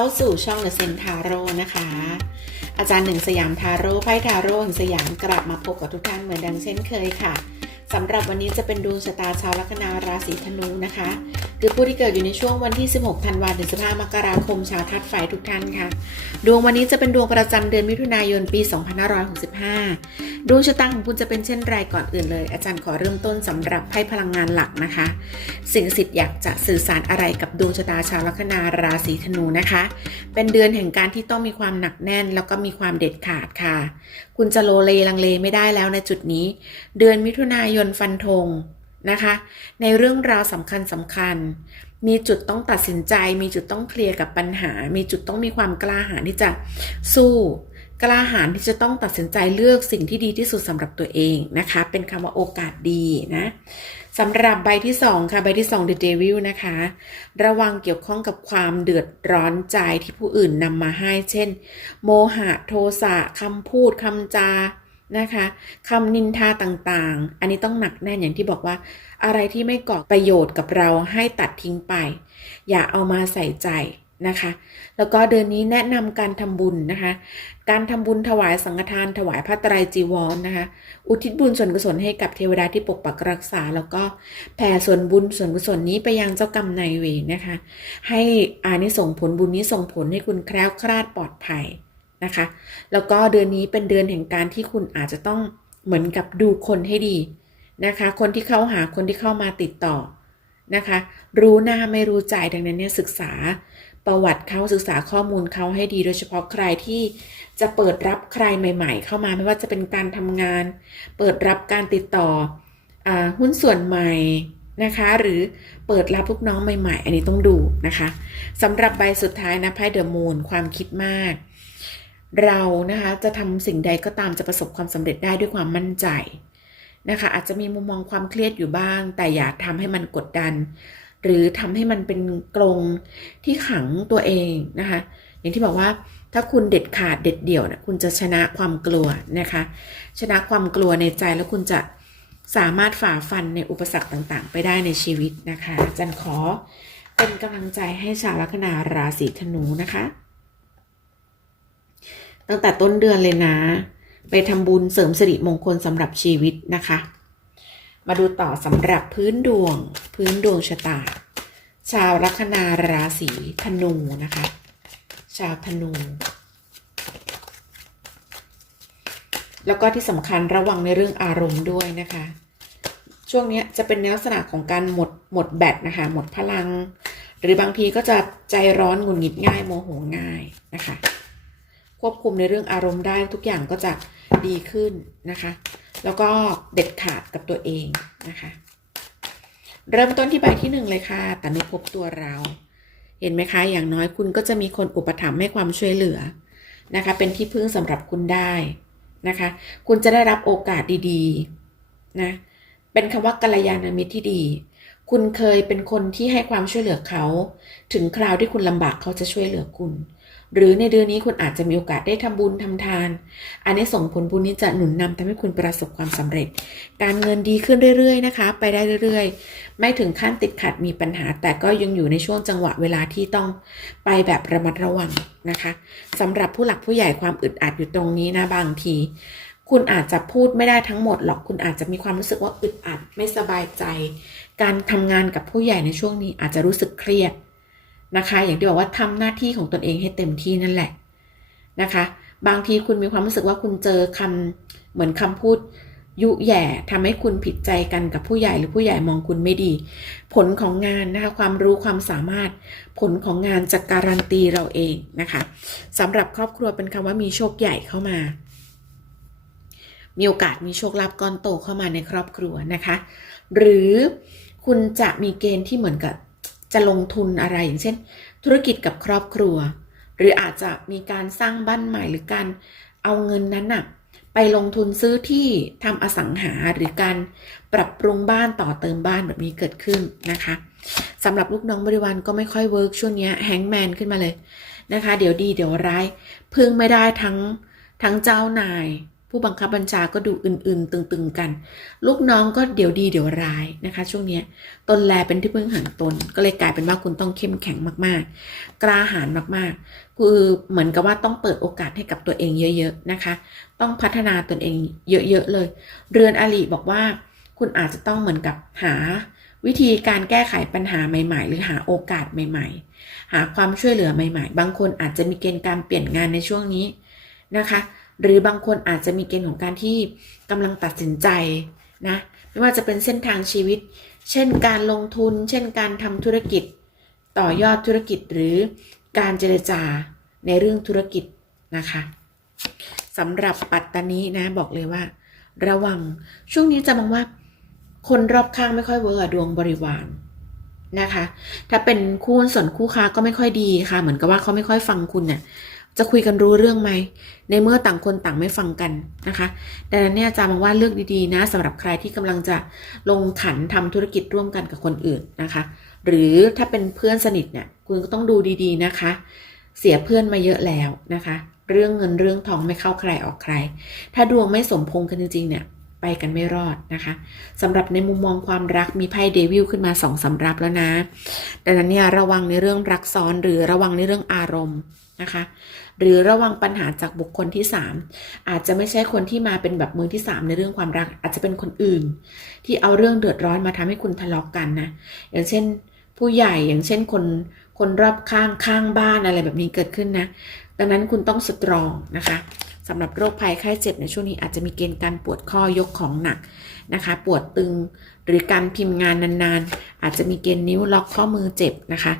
เข้าสู่ช่องเดอะเซนทาโร่นะคะ อาจารย์หนึ่งสยามทาโร่ไพ่ทาโร่หนึ่งสยามกลับมาพบกับทุกท่านเหมือนดังเช่นเคยค่ะ สำหรับวันนี้จะเป็นดวงชะตาชาวลัคนาราศีธนูนะคะ คือผู้ที่เกิดอยู่ในช่วงวันที่ 16 ธันวาคมถึง 15 มกราคม ชาวธาตุไฟทุกท่านค่ะ ดวงวันนี้จะเป็นดวงประจำเดือนมิถุนายนปี 2565 ดวงชะตาของคุณจะเป็นเช่นไรก่อนอื่นเลย อาจารย์ขอเริ่มต้นสำหรับไพ่พลังงานหลักนะคะ สิ่งศักดิ์สิทธิ์อยากจะสื่อสารอะไรกับดวงชะตาชาวลัคนาราศีธนูนะคะ เป็นเดือนแห่งการที่ต้องมีความหนักแน่น แล้วก็มีความเด็ดขาดค่ะ คุณจะโลเลลังเลไม่ได้แล้วในจุดนี้ เดือนมิถุนายนฟันธงนะคะ ในเรื่องราวสำคัญสำคัญ มีจุดต้องตัดสินใจ มีจุดต้องเคลียร์กับปัญหา มีจุดต้องมีความกล้าหาญที่จะสู้กล้าหาญที่จะต้องตัดสินใจเลือกสิ่งที่ดีที่สุดสำหรับตัวเองนะคะ เป็นคำว่าโอกาสดีนะ สำหรับใบที่ 2 ค่ะใบที่ 2 The Devil นะคะ ระวังเกี่ยวข้องกับความเดือดร้อนใจที่ผู้อื่นนำมาให้ เช่น โมหะโทสะคำพูดคำจานะคะคำนินทาต่างๆ อันนี้ต้องหนักแน่นอย่างที่บอกว่า อะไรที่ไม่ก่อประโยชน์กับเราให้ตัดทิ้งไป อย่าเอามาใส่ใจ นะคะ แล้วก็เดือนนี้แนะนำการทำบุญนะคะ การทำบุญถวายสังฆทาน ถวายพระไตรจีวรนะคะ อุทิศบุญส่วนกุศลให้กับเทวดาที่ปกปักรักษา แล้วก็แผ่ส่วนบุญส่วนกุศลนี้ไปยังเจ้ากรรมนายเวรนะคะ ให้อานิสงผลบุญนี้ส่งผลให้คุณแคล้วคลาดปลอดภัยนะคะ แล้วก็เดือนนี้เป็นเดือนแห่งการที่คุณอาจจะต้องเหมือนกับดูคนให้ดีนะคะ คนที่เข้าหาคนที่เข้ามาติดต่อนะคะ รู้หน้าไม่รู้ใจดังนั้นเนี่ยศึกษา ประวัติเขาศึกษาข้อมูลเขาให้ดีโดยเฉพาะใครที่จะเปิดรับใครใหม่ ๆ เข้ามาไม่ว่าจะเป็นการทำงาน เปิดรับการติดต่ออหุ้นส่วนใหม่นะคะ หรือเปิดรับลูกน้องใหม่ ๆ อันนี้ต้องดูนะคะสำหรับใบสุดท้ายนะไพ่เดอะมูนความคิดมาก เรานะคะจะทำสิ่งใดก็ตามจะประสบความสำเร็จได้ด้วยความมั่นใจนะคะอาจจะมีมุมมองความเครียดอยู่บ้าง แต่อย่าทำให้มันกดดัน หรือทำให้มันเป็นกรงที่ขังตัวเองนะคะ อย่างที่บอกว่าถ้าคุณเด็ดขาดเด็ดเดี่ยวนะคุณจะชนะความกลัวนะคะ ชนะความกลัวในใจแล้วคุณจะสามารถฝ่าฟันในอุปสรรคต่างๆ ไปได้ในชีวิตนะคะจันขอเป็นกำลังใจให้ชาวลัคนาราศีธนูนะคะ ตั้งแต่ต้นเดือนเลยนะ ไปทำบุญเสริมสิริมงคลสำหรับชีวิตนะคะ มาดูต่อสำหรับพื้นดวง พื้นดวงชะตา ชาวลัคนาราศีธนูนะคะ ชาวธนู แล้วก็ที่สำคัญระวังในเรื่องอารมณ์ด้วยนะคะ ช่วงนี้จะเป็นลักษณะของการหมดหมดแบตนะคะ หมดพลัง หรือบางทีก็จะใจร้อนหงุดหงิดง่ายโมโหง่ายนะคะ ควบคุมในเรื่องอารมณ์ได้ทุกอย่างก็จะดีขึ้นนะคะ แล้วก็เด็ดขาดกับตัวเองนะคะ เริ่มต้นที่ใบที่หนึ่งเลยค่ะ แต่ไม่พบตัวเรา เห็นไหมคะ อย่างน้อยคุณก็จะมีคนอุปถัมภ์ให้ความช่วยเหลือนะคะ เป็นที่พึ่งสำหรับคุณได้นะคะ คุณจะได้รับโอกาสดีๆนะ เป็นคำว่ากัลยาณมิตรที่ดี คุณเคยเป็นคนที่ให้ความช่วยเหลือเขา ถึงคราวที่คุณลำบากเขาจะช่วยเหลือคุณ หรือในเดือนนี้คุณอาจจะมีโอกาสได้ทำบุญทำทาน อันนี้ส่งผลบุญนี้จะหนุนนำทำให้คุณประสบความสำเร็จ การเงินดีขึ้นเรื่อยๆนะคะ ไปได้เรื่อยๆ ไม่ถึงขั้นติดขัดมีปัญหา แต่ก็ยังอยู่ในช่วงจังหวะเวลาที่ต้องไปแบบระมัดระวังนะคะสำหรับผู้หลักผู้ใหญ่ความอึดอัดอยู่ตรงนี้นะบางทีคุณอาจจะพูดไม่ได้ทั้งหมดหรอก คุณอาจจะมีความรู้สึกว่าอึดอัดไม่สบายใจ การทำงานกับผู้ใหญ่ในช่วงนี้อาจจะรู้สึกเครียด นะคะ อย่างที่บอกว่าทำหน้าที่ของตนเองให้เต็มที่นั่นแหละนะคะ บางทีคุณมีความรู้สึกว่าคุณเจอคำเหมือนคำพูดยุแย่ทำให้คุณผิดใจกันกับผู้ใหญ่หรือผู้ใหญ่มองคุณไม่ดี ผลของงานนะคะความรู้ความสามารถ ผลของงานจะการันตีเราเองนะคะสำหรับครอบครัวเป็นคำว่ามีโชคใหญ่เข้ามา มีโอกาสมีโชคลาภก้อนโตเข้ามาในครอบครัวนะคะ หรือคุณจะมีเกณฑ์ที่เหมือนกับ จะลงทุนอะไรอย่างเช่น ธุรกิจกับครอบครัว หรืออาจจะมีการสร้างบ้านใหม่หรือการเอาเงินนั้นนะไปลงทุนซื้อที่ทำอสังหาหรือการปรับปรุงบ้านต่อเติมบ้านแบบนี้เกิดขึ้นนะคะสำหรับลูกน้องบริวารก็ไม่ค่อยเวิร์กช่วงนี้แฮงแมนขึ้นมาเลยนะคะ เดี๋ยวดีเดี๋ยวร้ายพึ่งไม่ได้ทั้งทั้งเจ้านาย ผู้บังคับบัญชาก็ดูอื่น ๆ ตึง ๆ กัน ลูกน้องก็เดี๋ยวดีเดี๋ยวร้ายนะคะ ช่วงนี้ตนแลเป็นที่พึ่งห่งตน ก็เลยกลายเป็นว่าคุณต้องเข้มแข็งมาก ๆ กล้าหาญมากๆ คือเหมือนกับว่าต้องเปิดโอกาสให้กับตัวเองเยอะ ๆ นะคะ ต้องพัฒนาตนเองเยอะ ๆ เลย เรือนอลีบอกว่า คุณอาจจะต้องเหมือนกับหาวิธีการแก้ไขปัญหาใหม่ ๆ หรือหาโอกาสใหม่ ๆ หาความช่วยเหลือใหม่ ๆ บางคนอาจจะมีเกณฑ์การเปลี่ยนงานในช่วงนี้นะคะ หรือบางคนอาจจะมีเกณฑ์ของการที่กำลังตัดสินใจนะไม่ว่าจะเป็นเส้นทางชีวิต เช่นการลงทุน เช่นการทำธุรกิจ ต่อยอดธุรกิจหรือการเจรจาในเรื่องธุรกิจนะคะสำหรับปัตตานีนะบอกเลยว่า ระวังช่วงนี้จะมองว่า คนรอบข้างไม่ค่อยเวิร์ดวงบริวารนะคะ ถ้าเป็นคู่สนคู่ค้าก็ไม่ค่อยดีค่ะ เหมือนกับว่าเขาไม่ค่อยฟังคุณเนี่ย จะคุยกันรู้เรื่องไหม ในเมื่อต่างคนต่างไม่ฟังกันนะคะ ดังนั้นเนี่ยอาจารย์มองว่าเลือกดีๆนะสำหรับใครที่กำลังจะลงขันทำธุรกิจร่วมกันกับคนอื่นนะคะ หรือถ้าเป็นเพื่อนสนิทเนี่ยคุณก็ต้องดูดีๆนะคะ เสียเพื่อนมาเยอะแล้วนะคะ เรื่องเงินเรื่องทองไม่เข้าใครออกใคร ถ้าดวงไม่สมพงกันจริงๆเนี่ย ไปกันไม่รอดนะคะสำหรับในมุมมองความรักมีไพ่เดวิลขึ้นมาสองสำรับแล้วนะดังนั้นเนี่ยระวังในเรื่องรักซ้อนหรือระวังในเรื่องอารมณ์นะคะหรือระวังปัญหาจากบุคคลที่ 3 อาจจะไม่ใช่คนที่มาเป็นแบบมือที่ 3 ในเรื่องความรัก อาจจะเป็นคนอื่น ที่เอาเรื่องเดือดร้อนมาทำให้คุณทะเลาะกกันนะอย่างเช่นผู้ใหญ่อย่างเช่นคนคนรอบข้างข้างบ้านอะไรแบบนี้เกิดขึ้นนะดังนั้นคุณต้องสตรองนะคะ สำหรับโรคภัยไข้เจ็บในช่วงนี้อาจจะมีเกณฑ์การปวดข้อยกของหนักนะคะ ปวดตึงหรือการพิมพ์งานนานๆ อาจจะมีเกณฑ์นิ้วล็อกข้อมือเจ็บนะคะ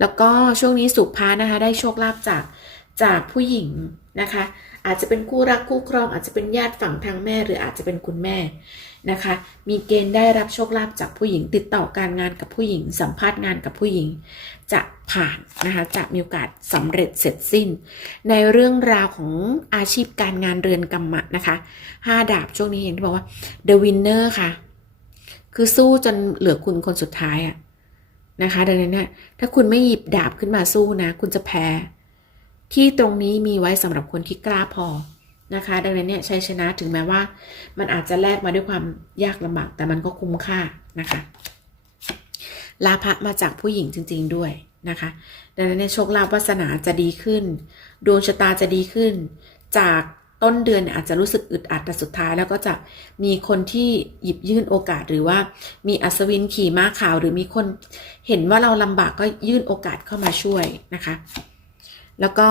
แล้วก็ช่วงนี้สุภานะคะได้โชคลาภจากจากผู้หญิงนะคะ อาจจะเป็นคู่รักคู่ครอง อาจจะเป็นญาติฝั่งทางแม่ หรืออาจจะเป็นคุณแม่ นะคะ มีเกณฑ์ได้รับโชคลาภจากผู้หญิง ติดต่อการงานกับผู้หญิง สัมภาษณ์งานกับผู้หญิง จะผ่านนะคะ จะมีโอกาสสำเร็จเสร็จสิ้น ในเรื่องราวของอาชีพการงานเรือนกรรมะนะคะห้าดาบช่วงนี้อย่างที่บอกว่า the winner ค่ะ คือสู้จนเหลือคุณคนสุดท้ายอะนะคะ ดังนั้นเนี่ยถ้าคุณไม่หยิบดาบขึ้นมาสู้นะ คุณจะแพ้ ที่ตรงนี้มีไว้สำหรับคนที่กล้าพอ นะคะ ดังนั้นเนี่ยชัยชนะถึงแม้ว่า มันอาจจะแลกมาด้วยความยากลำบากแต่มันก็คุ้มค่านะคะลาภะมาจากผู้หญิงจริง ๆด้วยนะคะ ดังนั้นเนี่ยโชคลาภวาสนาจะดีขึ้น ดวงชะตาจะดีขึ้น จากต้นเดือนอาจจะรู้สึกอึดอัดแต่สุดท้าย แล้วก็จะมีคนที่หยิบยื่นโอกาสหรือว่ามีอัศวินขี่ม้าขาวหรือมีคนเห็นว่าเราลำบากก็ยื่นโอกาสเข้ามาช่วยนะคะ แล้วก็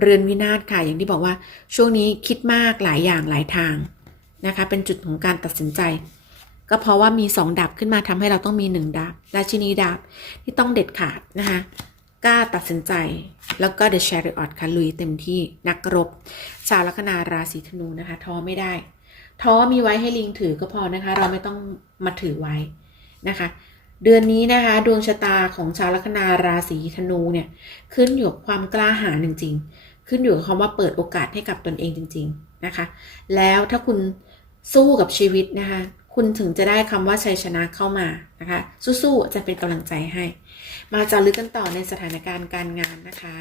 เรือนวินาศค่ะ อย่างที่บอกว่าช่วงนี้คิดมากหลายอย่างหลายทางนะคะ เป็นจุดของการตัดสินใจ ก็เพราะว่ามีสองดาบขึ้นมาทำให้เราต้องมีหนึ่งดาบราชินีดาบที่ต้องเด็ดขาดนะคะกล้าตัดสินใจแล้วก็ The Chariot ค่ะลุยเต็มที่นักรบ ชาวลัคนาราศีธนูนะคะท้อไม่ได้ ท้อมีไว้ให้ลิงถือก็พอนะคะ เราไม่ต้องมาถือไว้นะคะ เดือนนี้นะคะ ดวงชะตาของชาวลัคนาราศีธนูเนี่ยขึ้นอยู่กับความกล้าหาญจริง ๆ ขึ้นอยู่กับคำว่าเปิดโอกาสให้กับตนเองจริง ๆนะคะ แล้วถ้าคุณสู้กับชีวิตนะคะ คุณถึงจะได้คำว่าชัยชนะเข้ามานะคะ สู้ๆจะเป็นกำลังใจให้ มาจารึกกันต่อในสถานการณ์การงานนะคะ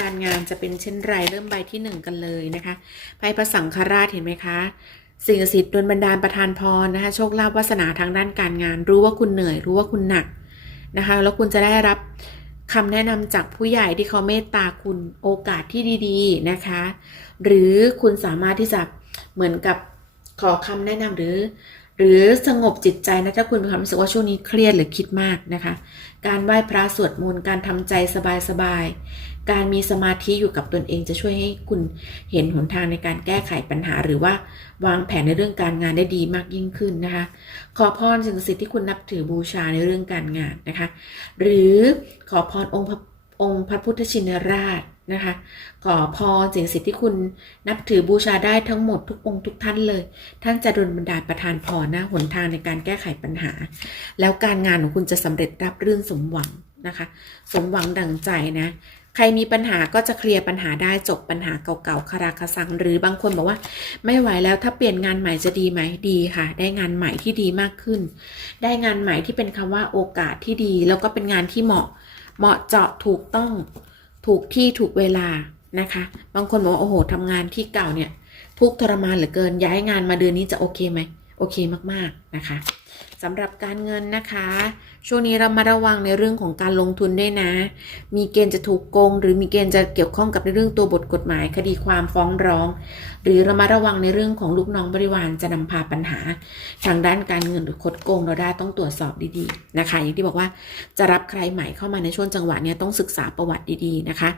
การงานจะเป็นเช่นไรเริ่มใบที่หนึ่งกันเลยนะคะไพ่พระสังฆราชเห็นไหมคะ สิ่งศักดิ์สิทธิ์ดลบันดาลประทานพรนะคะโชคลาภวาสนาทางด้านการงาน รู้ว่าคุณเหนื่อย รู้ว่าคุณหนักนะคะ แล้วคุณจะได้รับคำแนะนำจากผู้ใหญ่ที่เขาเมตตาคุณโอกาสที่ดีๆนะคะ หรือคุณสามารถที่จะเหมือนกับขอคำแนะนำหรือ หรือสงบจิตใจนะถ้าคุณมีความรู้สึกว่าช่วงนี้เครียดหรือคิดมากนะคะ การไหว้พระสวดมนต์การทำใจสบายๆการมีสมาธิอยู่กับตนเองจะช่วยให้คุณเห็นหนทางในการแก้ไขปัญหา หรือว่าวางแผนในเรื่องการงานได้ดีมากยิ่งขึ้นนะคะ ขอพรสิ่งศักดิ์สิทธิ์ที่คุณนับถือบูชาในเรื่องการงานนะคะ หรือขอพรองค์พระ องค์พระพุทธชินราชนะคะขอพรสิ่งสิทธิ์ที่คุณนับถือบูชาได้ทั้งหมดทุกองค์ทุกท่านเลย ท่านจะดลบันดาลประทานพรนะหนทางในการแก้ไขปัญหา แล้วการงานของคุณจะสำเร็จรับรื่นสมหวังนะคะ สมหวังดังใจนะใครมีปัญหาก็จะเคลียร์ปัญหาได้จบปัญหาเก่าๆคาราคาซังหรือบางคนบอกว่า ไม่ไหวแล้วถ้าเปลี่ยนงานใหม่จะดีไหมดีค่ะ ได้งานใหม่ที่ดีมากขึ้น ได้งานใหม่ที่เป็นคำว่าโอกาสที่ดี แล้วก็เป็นงานที่เหมาะ เหมาะเจาะถูกต้องถูกที่ถูกเวลานะคะ บางคนบอกว่าโอ้โหทำงานที่เก่าเนี่ยทุกทรมานเหลือเกินย้ายงานมาเดือนนี้จะโอเคไหมโอเคมากๆนะคะ สำหรับการเงินนะคะ ช่วงนี้เรามาระวังในเรื่องของการลงทุนด้วยนะ มีเกณฑ์จะถูกโกง หรือมีเกณฑ์จะเกี่ยวข้องกับในเรื่องตัวบทกฎหมาย คดีความฟ้องร้อง หรือเรามาระวังในเรื่องของลูกน้องบริวารจะนำพาปัญหา ทางด้านการเงินหรือคดโกงเราได้ต้องตรวจสอบดีๆนะคะ อย่างที่บอกว่าจะรับใครใหม่เข้ามาในช่วงจังหวะนี้ต้องศึกษาประวัติดีๆนะคะ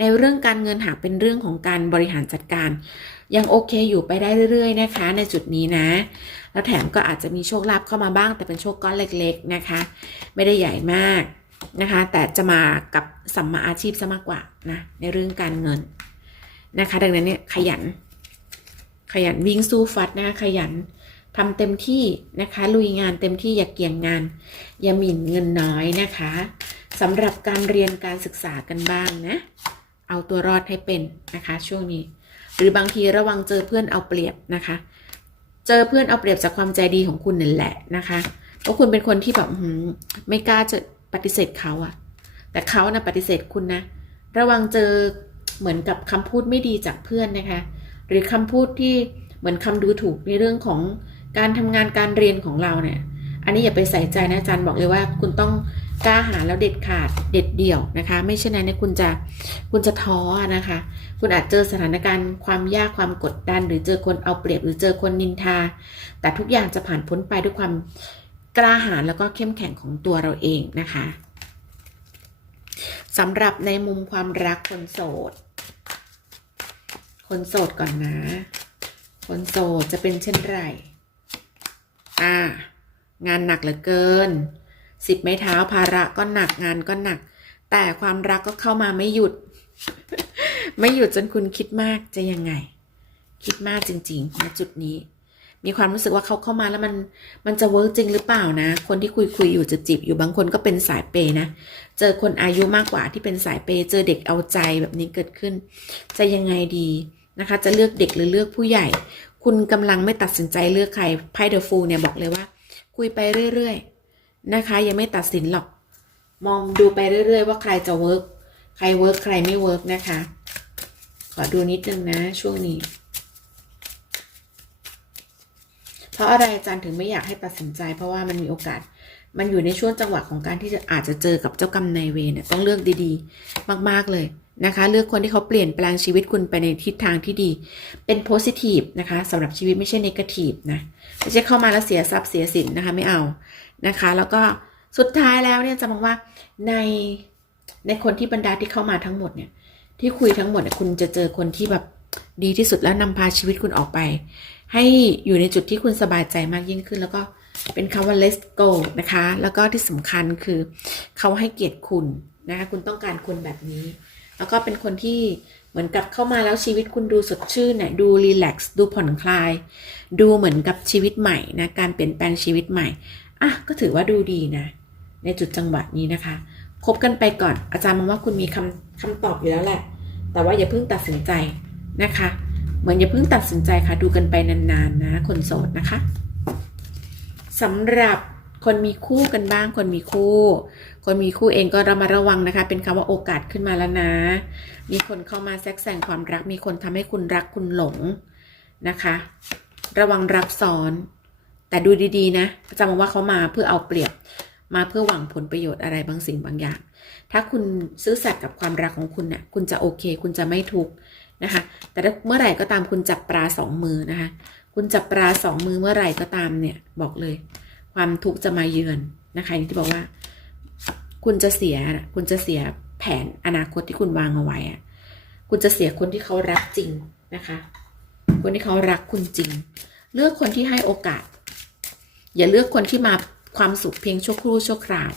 ในเรื่องการเงินหากเป็นเรื่องของการบริหารจัดการ ยังโอเคอยู่ไปได้เรื่อยๆนะคะ ในจุดนี้นะ แล้วแถมก็อาจจะมีโชคลาภเข้ามาบ้าง แต่เป็นโชคก้อนเล็กๆนะคะ ไม่ได้ใหญ่มากนะคะ แต่จะมากับสัมมาอาชีพซะมากกว่านะในเรื่องการเงินนะคะ ดังนั้นเนี่ยขยัน ขยันวิ่งสู้ฟัดนะคะขยันทำเต็มที่นะคะ ลุยงานเต็มที่อย่าเกี่ยงงาน อย่าหมิ่นเงินน้อยนะคะสำหรับการเรียนการศึกษากันบ้างนะ เอาตัวรอดให้เป็นนะคะ ช่วงนี้ หรือบางทีระวังเจอเพื่อนเอาเปรียบนะคะ เจอเพื่อนเอาเปรียบจากความใจดีของคุณนั่นแหละนะคะเพราะคุณเป็นคนที่แบบไม่กล้าจะปฏิเสธเขาอะแต่เขานะปฏิเสธคุณนะ ระวังเจอเหมือนกับคำพูดไม่ดีจากเพื่อนนะคะ หรือคำพูดที่เหมือนคำดูถูกในเรื่องของการทำงานการเรียนของเราเนี่ย อันนี้อย่าไปใส่ใจนะอาจารย์บอกเลยว่าคุณต้อง กล้าหาแล้วเด็ดขาดเด็ดเดี่ยวนะคะ ไม่เช่นนั้นเนี่ยคุณจะคุณจะท้อนะคะ คุณอาจเจอสถานการณ์ความยากความกดดัน หรือเจอคนเอาเปรียบหรือเจอคนนินทา แต่ทุกอย่างจะผ่านพ้นไปด้วยความกล้าหาญแล้วก็เข้มแข็งของตัวเราเองนะคะสำหรับในมุมความรักคนโสด คนโสดก่อนนะ คนโสดจะเป็นเช่นไร อ่า งานหนักเหลือเกิน สิบไม้เท้าภาระก็หนักงานก็หนัก แต่ความรักก็เข้ามาไม่หยุด ไม่หยุดจนคุณคิดมากจะยังไง คิดมากจริงๆณจุดนี้ มีความรู้สึกว่าเขาเข้ามาแล้วมันมันจะเวิร์กจริงหรือเปล่านะ คนที่คุยคุยอยู่จะจีบอยู่บางคนก็เป็นสายเปย์นะ เจอคนอายุมากกว่าที่เป็นสายเปย์เจอเด็กเอาใจแบบนี้เกิดขึ้น จะยังไงดีนะคะ จะเลือกเด็กหรือเลือกผู้ใหญ่ คุณกำลังไม่ตัดสินใจเลือกใครไพ่เดอะฟูเนี่ยบอกเลยว่า คุยไปเรื่อยๆ นะคะ ยังไม่ตัดสินหรอก มองดูไปเรื่อย ๆ ว่าใครจะเวิร์กใครเวิร์กใครไม่เวิร์กนะคะ ขอดูนิดนึงนะช่วงนี้ เพราะอะไรอาจารย์ถึงไม่อยากให้ตัดสินใจ เพราะว่ามันมีโอกาส มันอยู่ในช่วงจังหวะของการที่จะอาจจะเจอกับเจ้ากรรมนายเวรเนี่ยต้องเลือกดีๆ มากๆเลยนะคะ เลือกคนที่เขาเปลี่ยนแปลงชีวิตคุณไปในทิศทางที่ดี เป็นโพสิทีฟนะคะสำหรับชีวิตไม่ใช่เนกาทีฟนะ ไม่ใช่เข้ามาแล้วเสียทรัพย์เสียสินนะคะ ไม่เอา นะคะ แล้วก็สุดท้ายแล้วเนี่ยจะมองว่าในในคนที่บรรดาที่เข้ามาทั้งหมดเนี่ย ที่คุยทั้งหมดเนี่ยคุณจะเจอคนที่แบบดีที่สุดแล้วนำพาชีวิตคุณออกไป ให้อยู่ในจุดที่คุณสบายใจมากยิ่งขึ้น แล้วก็เป็นคำว่า let's go นะคะ แล้วก็ที่สำคัญคือเขาให้เกียรติคุณนะคะคุณต้องการคนแบบนี้ แล้วก็เป็นคนที่เหมือนกับเข้ามาแล้วชีวิตคุณดูสดชื่นเนี่ยดูรีแลกซ์ดูผ่อนคลาย ดูเหมือนกับชีวิตใหม่นะการเปลี่ยนแปลงชีวิตใหม่ อะก็ถือว่าดูดีนะ ในจุดจังหวะนี้นะคะคบกันไปก่อนอาจารย์มองว่าคุณมีคำคำตอบอยู่แล้วแหละ แต่ว่าอย่าเพิ่งตัดสินใจนะคะ เหมือนอย่าเพิ่งตัดสินใจค่ะ ดูกันไปนานๆนะ คนโสดนะคะสำหรับคนมีคู่กันบ้าง คนมีคู่ คนมีคู่เองก็ระมัดระวังนะคะ เป็นคำว่าโอกาสขึ้นมาแล้วนะ มีคนเข้ามาแทรกแซงความรัก มีคนทำให้คุณรักคุณหลงนะคะ ระวังรักซ้อน แต่ดูดีๆ นะอาจารย์มองว่าเขามาเพื่อเอาเปรียบมาเพื่อหวังผลประโยชน์อะไรบางสิ่งบางอย่าง ถ้าคุณซื่อสัตย์กับความรักของคุณนะ่ะ คุณจะโอเค คุณจะไม่ทุกข์นะคะ แต่ถ้าเมื่อไหร่ก็ตามคุณจับปลาสองมือนะคะ คุณจับปลาสองมือเมื่อไหร่ก็ตามเนี่ยบอกเลย ความทุกข์จะมาเยือนนะคะอย่างที่บอกว่า คุณจะเสีย คุณจะเสียแผนอนาคตที่คุณวางเอาไว้อะคุณจะเสียคนที่เขารักจริงนะคะ คนที่เขารักคุณจริง เลือกคนที่ให้โอกาส อย่าเลือกคนที่มาความสุขเพียงชั่วครู่ชั่วคราว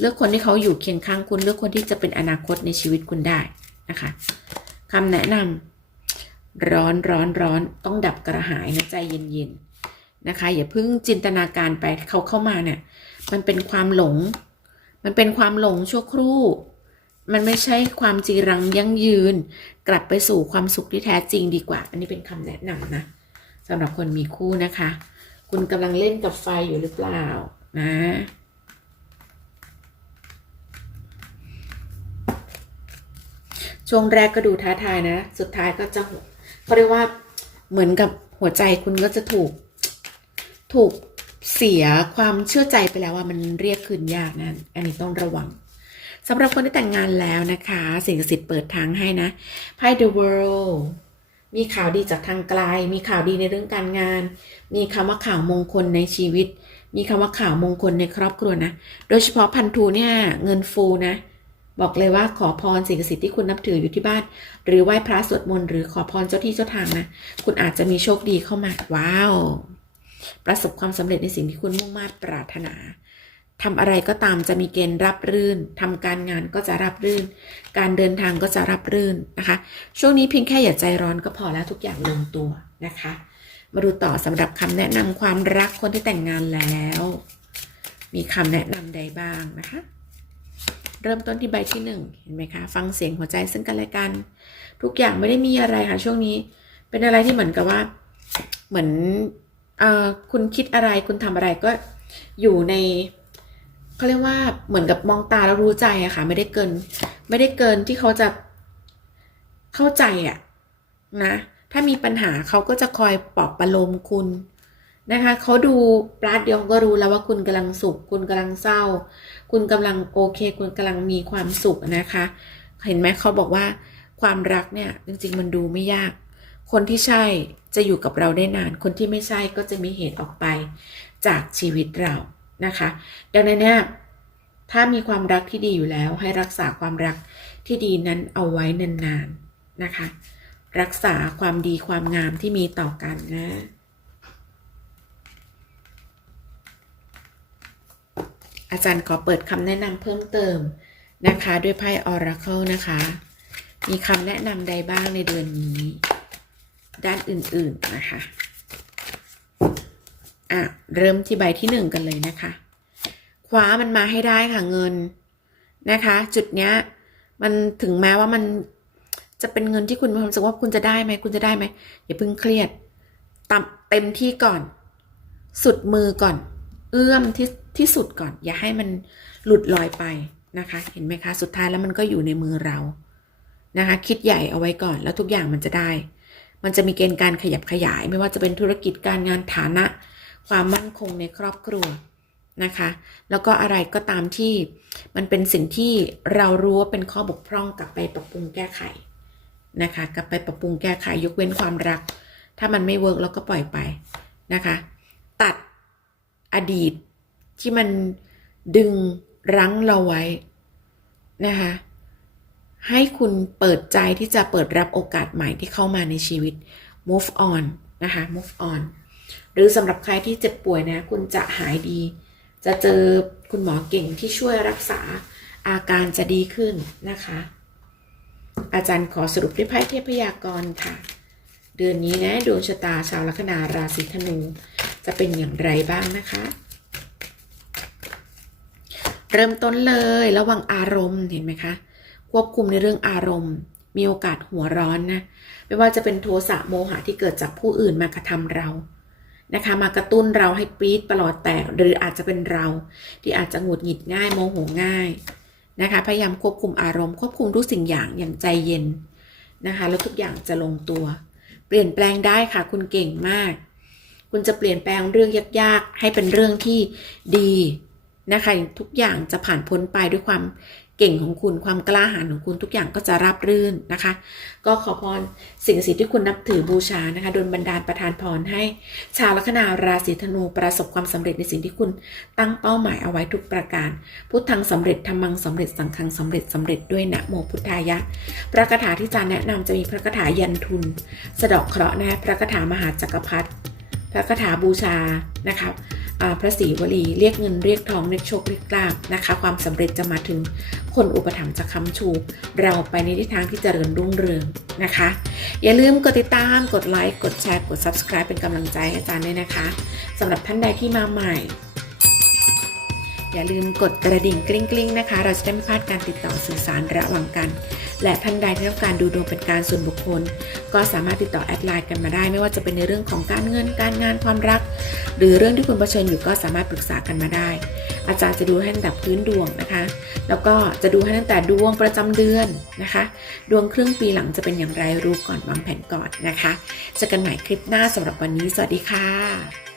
เลือกคนที่เขาอยู่เคียงข้างคุณ เลือกคนที่จะเป็นอนาคตในชีวิตคุณได้นะคะคำแนะนำร้อนร้อนร้อนต้องดับกระหายนะใจเย็นๆนะคะ อย่าเพิ่งจินตนาการไปเขาเข้ามาเนี่ย มันเป็นความหลง มันเป็นความหลงชั่วครู่ มันไม่ใช่ความจีรังยั่งยืน กลับไปสู่ความสุขที่แท้จริงดีกว่า อันนี้เป็นคำแนะนำนะสำหรับคนมีคู่นะคะ คุณกำลังเล่นกับไฟอยู่หรือเปล่านะช่วงแรกก็ดูท้าทายนะ สุดท้ายก็จะเขาเรียกว่าเหมือนกับหัวใจคุณก็จะถูก ถูกเสียความเชื่อใจไปแล้วว่ามันเรียกคืนยากนะอันนี้ต้องระวังสำหรับคนที่แต่งงานแล้วนะคะ สิ่งศักดิ์สิทธิ์เปิดทางให้นะไพ่ The World มีข่าวดีจากทางไกล มีข่าวดีในเรื่องการงาน มีคำว่าข่าวมงคลในชีวิต มีคำว่าข่าวมงคลในครอบครัวนะ โดยเฉพาะพันธุเนี่ยเงินฟูนะ บอกเลยว่าขอพรสิ่งศักดิ์สิทธิ์ที่คุณนับถืออยู่ที่บ้าน หรือไหว้พระสวดมนต์หรือขอพรเจ้าที่เจ้าทางนะ คุณอาจจะมีโชคดีเข้ามา ว้าว ประสบความสำเร็จในสิ่งที่คุณมุ่งมา่ปรารถนา ทำอะไรก็ตามจะมีเกณฑ์รับรื่นทำการงานก็จะรับรื่น การเดินทางก็จะรับรื่นนะคะ ช่วงนี้เพียงแค่อย่าใจร้อนก็พอแล้วทุกอย่างลงตัวนะคะ มาดูต่อสำหรับคำแนะนำความรักคนที่แต่งงานแล้ว มีคำแนะนำใดบ้างนะคะ เริ่มต้นที่ใบที่หนึ่งเห็นไหมคะ ฟังเสียงหัวใจซึ่งกันและกัน ทุกอย่างไม่ได้มีอะไรค่ะช่วงนี้ เป็นอะไรที่เหมือนกับว่า เหมือนอ่อคุณคิดอะไรคุณทำอะไรก็อยู่ใน เขาเรียกว่าเหมือนกับมองตาแล้วรู้ใจอะค่ะ ไม่ได้เกิน ไม่ได้เกินที่เขาจะเข้าใจอะนะ ถ้ามีปัญหาเขาก็จะคอยปลอบประโลมคุณนะคะเขาดูปลาดเดียวก็รู้แล้วว่าคุณกำลังสุข คุณกำลังเศร้า คุณกำลังโอเค คุณกำลังมีความสุขนะคะ เห็นไหมเขาบอกว่าความรักเนี่ยจริงๆมันดูไม่ยาก คนที่ใช่จะอยู่กับเราได้นาน คนที่ไม่ใช่ก็จะมีเหตุออกไปจากชีวิตเรา นะคะ ดังนั้นเนี่ยถ้ามีความรักที่ดีอยู่แล้วให้รักษาความรักที่ดีนั้นเอาไว้นานๆนะคะ รักษาความดีความงามที่มีต่อกันนะ อาจารย์ขอเปิดคำแนะนำเพิ่มเติมนะคะ ด้วยไพ่ Oracle นะคะ มีคำแนะนำใดบ้างในเดือนนี้ ด้านอื่นๆนะคะ อะเริ่มที่ใบที่หนึ่งกันเลยนะคะคว้ามันมาให้ได้ค่ะเงินนะคะ จุดเนี้ยมันถึงแม้ว่ามันจะเป็นเงินที่คุณมีความรู้สึกว่าคุณจะได้ไหมคุณจะได้ไหมอย่าเพิ่งเครียดตามเต็มที่ก่อน สุดมือก่อน เอื้อมที่ที่สุดก่อน อย่าให้มันหลุดลอยไปนะคะ เห็นไหมคะ สุดท้ายแล้วมันก็อยู่ในมือเรานะคะ คิดใหญ่เอาไว้ก่อน แล้วทุกอย่างมันจะได้ มันจะมีเกณฑ์การขยับขยาย ไม่ว่าจะเป็นธุรกิจการงานฐานะ ความมั่นคงในครอบครัวนะคะ แล้วก็อะไรก็ตามที่มันเป็นสิ่งที่เรารู้ว่าเป็นข้อบกพร่องกลับไปปรับปรุงแก้ไขนะคะ กลับไปปรับปรุงแก้ไขยกเว้นความรัก ถ้ามันไม่เวิร์กเราก็ปล่อยไปนะคะ ตัดอดีตที่มันดึงรั้งเราไว้นะคะให้คุณเปิดใจที่จะเปิดรับโอกาสใหม่ที่เข้ามาในชีวิต move on นะคะ move on รือสำหรับใครที่เจ็บป่วยนะคุณจะหายดี จะเจอคุณหมอเก่งที่ช่วยรักษาอาการจะดีขึ้นนะคะ อาจารย์ขอสรุปด้วยไพ่เทพยากรค่ะ เดือนนี้นะดวงชะตาชาวลัคนาราศีธนูจะเป็นอย่างไรบ้างนะคะ เริ่มต้นเลยระวังอารมณ์เห็นไหมคะควบคุมในเรื่องอารมณ์ มีโอกาสหัวร้อนนะไม่ว่าจะเป็นโทสะโมหะที่เกิดจากผู้อื่นมากระทำเรา นะคะมากระตุ้นเราให้ปี๊ดประหลอดแตก หรืออาจจะเป็นเรา ที่อาจจะหงุดหงิดง่ายโมโหง่ายนะคะพยายามควบคุมอารมณ์ควบคุมทุกสิ่งอย่างอย่างใจเย็นนะคะแล้วทุกอย่างจะลงตัว เปลี่ยนแปลงได้ค่ะ คุณเก่งมาก คุณจะเปลี่ยนแปลงเรื่องยากๆ ให้เป็นเรื่องที่ดีนะคะทุกอย่างจะผ่านพ้นไปด้วยความ เก่งของคุณความกล้าหาญของคุณทุกอย่างก็จะราบรื่นนะคะ ก็ขอพรสิ่งศักดิ์สิทธิ์ที่คุณนับถือบูชานะคะโดนบันดาลประทานพรให้ ชาวลัคนาราศีธนูประสบความสำเร็จในสิ่งที่คุณตั้งเป้าหมายเอาไว้ทุกประการ พุทธังสำเร็จธรรมังสำเร็จสังฆังสำเร็จสำเร็จด้วยนะโมพุทธายะ พระคาถาที่จารย์แนะนำจะมีพระคาถายันทุน สะดาะเคราะห์นะพระคาถามหาจักรพรรดิ พระคาถาบูชานะครับพระศรีวลีเรียกเงินเรียกทองเรียกโชคเรียกลาบนะคะ ความสำเร็จจะมาถึงคนอุปถัมภ์จะค้ำชู เราไปในทิศทางที่เจริญรุ่งเรืองนะคะ อย่าลืมกดติดตามกดไลค์กดแชร์กด subscribe เป็นกำลังใจให้อาจารย์ด้วยนะคะสำหรับท่านใดที่มาใหม่ อย่าลืมกดกระดิ่งกริ๊งๆนะคะ เราจะได้ไม่พลาดการติดต่อสื่อสารระหว่างกัน และท่านใดที่ต้องการดูดวงเป็นการส่วนบุคคล ก็สามารถติดต่อแอดไลน์กันมาได้ ไม่ว่าจะเป็นในเรื่องของการเงินการงานความรัก หรือเรื่องที่คุณเผชิญอยู่ก็สามารถปรึกษากันมาได้ อาจารย์จะดูให้ตั้งแต่พื้นดวงนะคะ แล้วก็จะดูให้ตั้งแต่ดวงประจำเดือนนะคะ ดวงครึ่งปีหลังจะเป็นอย่างไรรู้ก่อนวางแผนก่อนนะคะเจอกันใหม่คลิปหน้าสำหรับวันนี้ สวัสดีค่ะ